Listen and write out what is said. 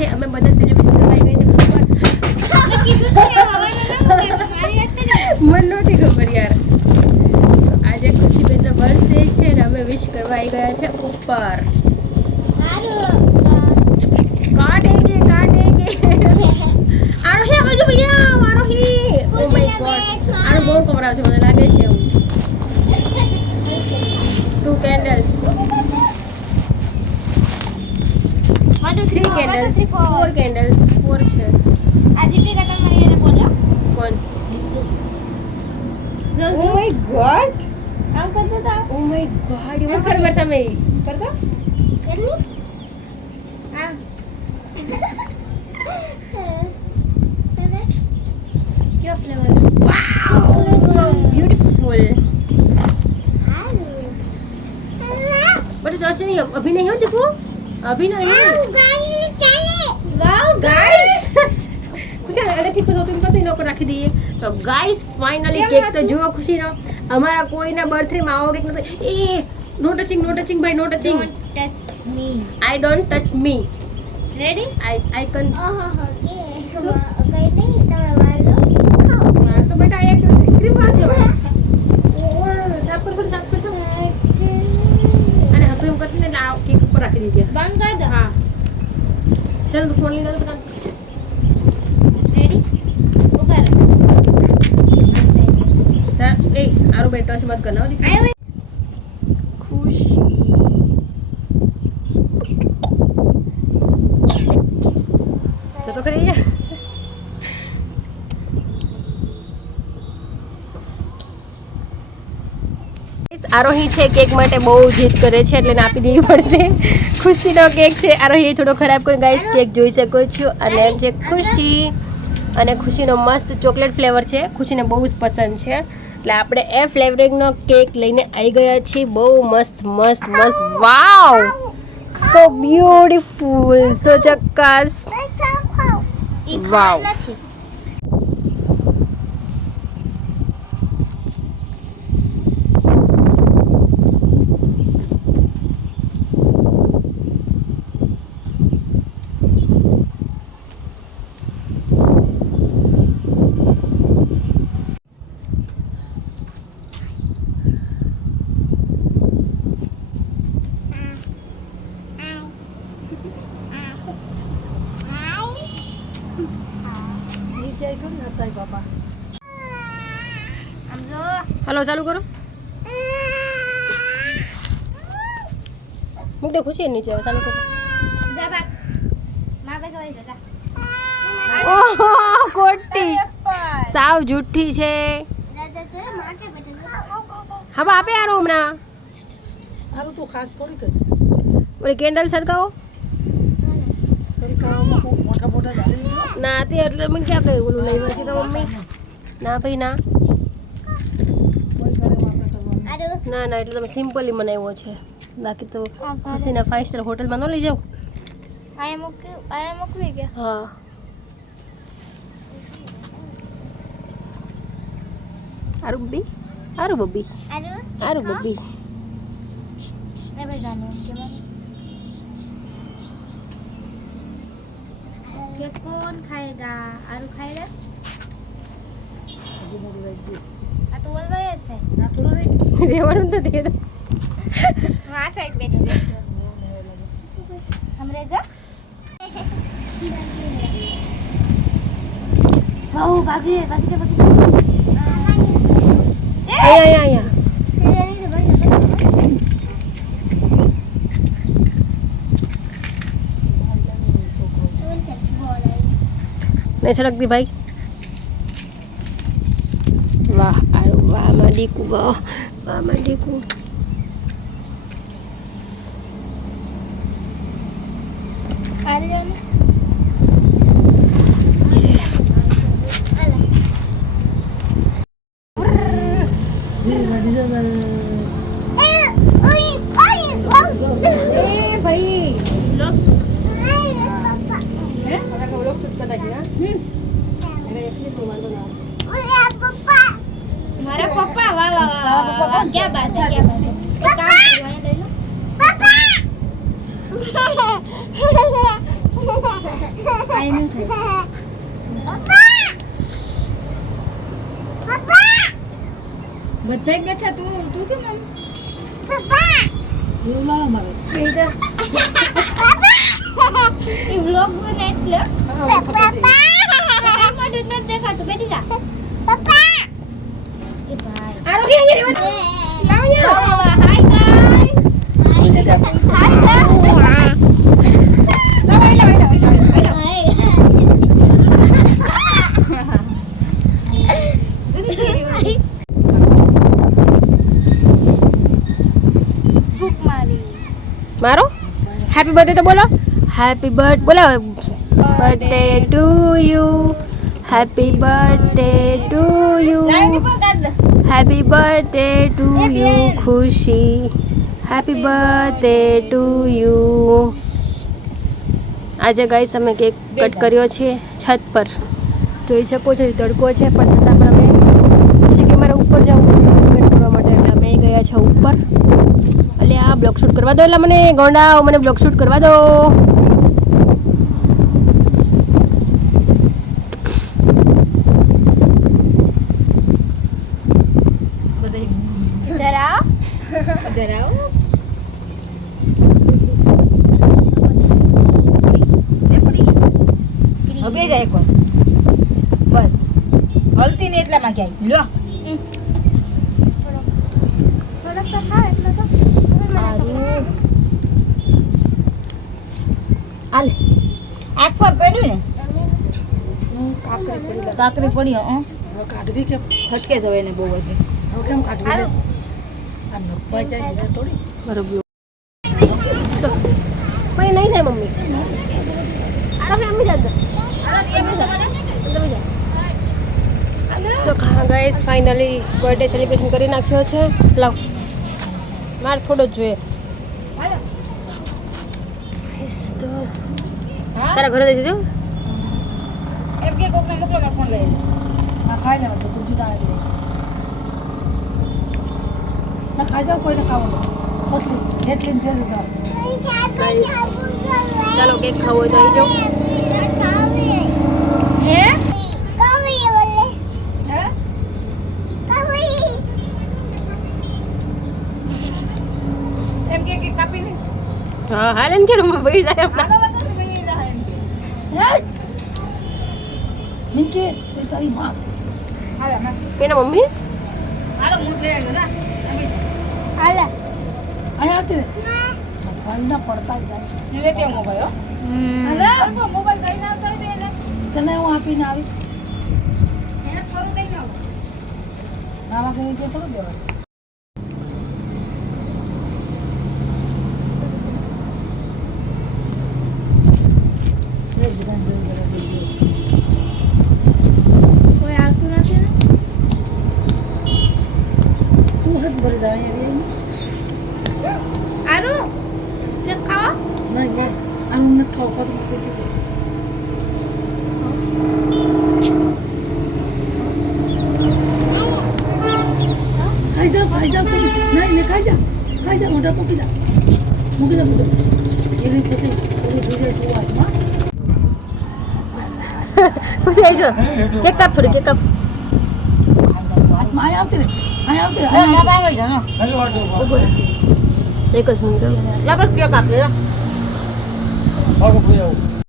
છે અમે બધા સેલિબ્રેશન કરવા આવી ગયા છે મને નહોતી ખબર યાર. આજે ખુશીબેનનો બર્થડે છે ને અમે વિશ કરવા આવી ગયા છે ઉપર. કાઢેંગે કાઢેંગે આરોહી આ બાજુ ભૈયા આરોહી ઓ માય ગોડ આનો બહુ કવરાવ છે મને લાગે છે. કેન્ડલ્સ ફોર કેન્ડલ્સ ફોર છે કોણ oh my God oh my God use કર બેટા મે કરતો વાવ સો બ્યુટીફુલ બટ ચાચી નહીં અભી નહીં હો देखो अभी नहीं વાવ ગાઈસ ખુશી અરે ઠીક તો તું કદી લોકો રાખી દઈએ. તો ગાઈસ ફાઇનલી કેક તો જુઓ ખુશીનો. અમારા કોઈના બર્થડે માં આવો કેક નતો. એ નો ટચિંગ નો ટચિંગ ભાઈ no touching I don't touch me ready I I can ઓહો કઈ નહીં તમે વાળો તો બેટા એક ક્રીમમાં દેવા સાફ કર સાફ કર તો. અને હવે એમ કરીને કેક ઉપર રાખી દીધી બંધ કર દે. હા. ચાલો फोन ફોન લઈને તો રેડી ચાલ એ આરો બેટો છે મત કરना આયો ખુશી તો તો કરીએ આરોહી છે કેક માટે બહુ જીદ કરે છે એટલે આપી દેવી પડશે. ખુશીનો કેક છે. આરોહી થોડો ખરાબ કરી ગાઈસ કેક જોઈ શકો છો. અને એમ છે ખુશી અને ખુશીનો મસ્ત ચોકલેટ ફ્લેવર છે. ખુશીને બહુ જ પસંદ છે. એટલે આપણે એ ફ્લેવરિંગનો કેક લઈને આવી ગયા છીએ. બહુ મસ્ત મસ્ત મસ્ત. વાવ સો બ્યુટીફુલ સો ચક્કાસ વાવ. ખાવાનું નથી હલો ચાલુ કરો. મૂક દે ખુશી નીચે ચાલુ કરો. જા માં જા ઓહો કોટી સાવ જુઠ્ઠી છે. હવે આપે યાર હમણાં. સારું તું ખાસ થોડી કરી. ઓલી કેન્ડલ સળગાવો સરકારમાં ના તે એટલે મેં ક્યાં કહ્યું ઓલું લઈ પછી તો મમ્મી? ના ભાઈ ના. ના ના એટલે તમે સિમ્પલી બનાવ્યો છે. બાકી તો ખુશીના ફાઇવ સ્ટાર હોટલમાં ન લઈ કે? હા. આરું બબ્બી આરુ બબ્બી આરુ આરું બબ્બી ये कौन खाएगा आलू खाएगा अतुल भाई ऐसे तो दे दो वहां हमरे जा बहु बागी बागी जा बागी आया आया નહીં છલકતી ભાઈ વાહ વાહમાં ડીકુ વાહ વાહમાં મારા પપ્પા વાહ વાહ વાહ વાહ વાહ ક્યાં બાત હે ક્યાં બાત હે એક કામ કરવાનું લઈ લો કાંઈ નહીં થાય બધાય બેઠા તું તું કેમ આમ એવું ના અમારે ઈ vlog બને એટલે પપ્પા મોઢું જ નથી દેખાતું બેઠી જા પપ્પા એ ભાઈ આરોગ્ય અહીંયા રહેવા So, hi guys. Hi guys. ભૂખ મારી મારો હેપી બર્થડે તો બોલો હેપી બર્થ બોલો birthday to you happy birthday to you happy birthday to you Khushi happy birthday to you આજે ગાઈસ અમે કેક કટ કર્યો છે છત પર. જોઈ શકો છો તડકો છે પણ છતાં પણ અમે ખુશી કે મારે ઉપર જવું છે કટ કરવા માટે એટલે અમે ગયા છે ઉપર. એટલે આ બ્લોક શૂટ કરવા દો એટલે મને ગોંડા મને બ્લોક શૂટ કરવા દો. હવે જાય કોઈ બસ. હલતી નહીં એટલામાં ક્યાંય. લો હાલે. આંખમાં પડ્યું ને? કાકરી પડી હવે કાઢવી કેમ? ફટકે ને બહુ હતી હવે કેમ કાઢવી આ નપાઈ જાય થોડી. બરોબર. નહીં થાય મમ્મી આરો કે અમ્મી જાત so guys finally birthday celebration કરી નાખ્યો છે. લાવ. મારે થોડો જ જોઈએ. તારા ઘરે જજો. એમ કે કોકને મોકલો મારો ફોન લઈ ના ખાઈ લેવા તો ગુંજી દાણા ના ખાઈ જાવ કોઈને ખાવાનું. પતલી ખાવ. Guys, ચાલો કેક ખાવો હોય તો આવી જાઓ. હે એમ કે કે કાપીને હા હાલ એમ કે રૂમમાં બેસી જાય તો બની જાય એમ કે. હે? મિંકી તારી માં. ના એના મમ્મી? હાલો મૂઠ લઈ આવ્યો જા હાલે. અહીંયા આવતી રે. ભગવાનના પડતા જાય. હું લેતી આવું મોબાઈલ હો. મોબાઈલ લઈને આવતા હોય એને. તને હું આપીને આવી. એને થોડું દઈને આવો. નાવા ગઈ કે થોડું લેવાય એ બધાને જોઈ જરા જોઈ. કોઈ આવતું નથી ને તું હાથ ભરી દે અહીંયા રે. આરુ તે ખાવા નહીં લે આનું નથી ખાવું પાછું માગી દીધું ખાઈ જાઓ ખાઈ જાઓ તમે નહીં નહીં ખાઈ જા ખાઈ જા મોઢા મૂકી દા મૂકી દા મોઢા એની પછી ઓલું થઈ જાય સુવાસમાં ખુશી આવી જાઓ કેક કાપ થોડી કેક કાપ હાથમાં અહીંયા એક જ મિનિટ રે.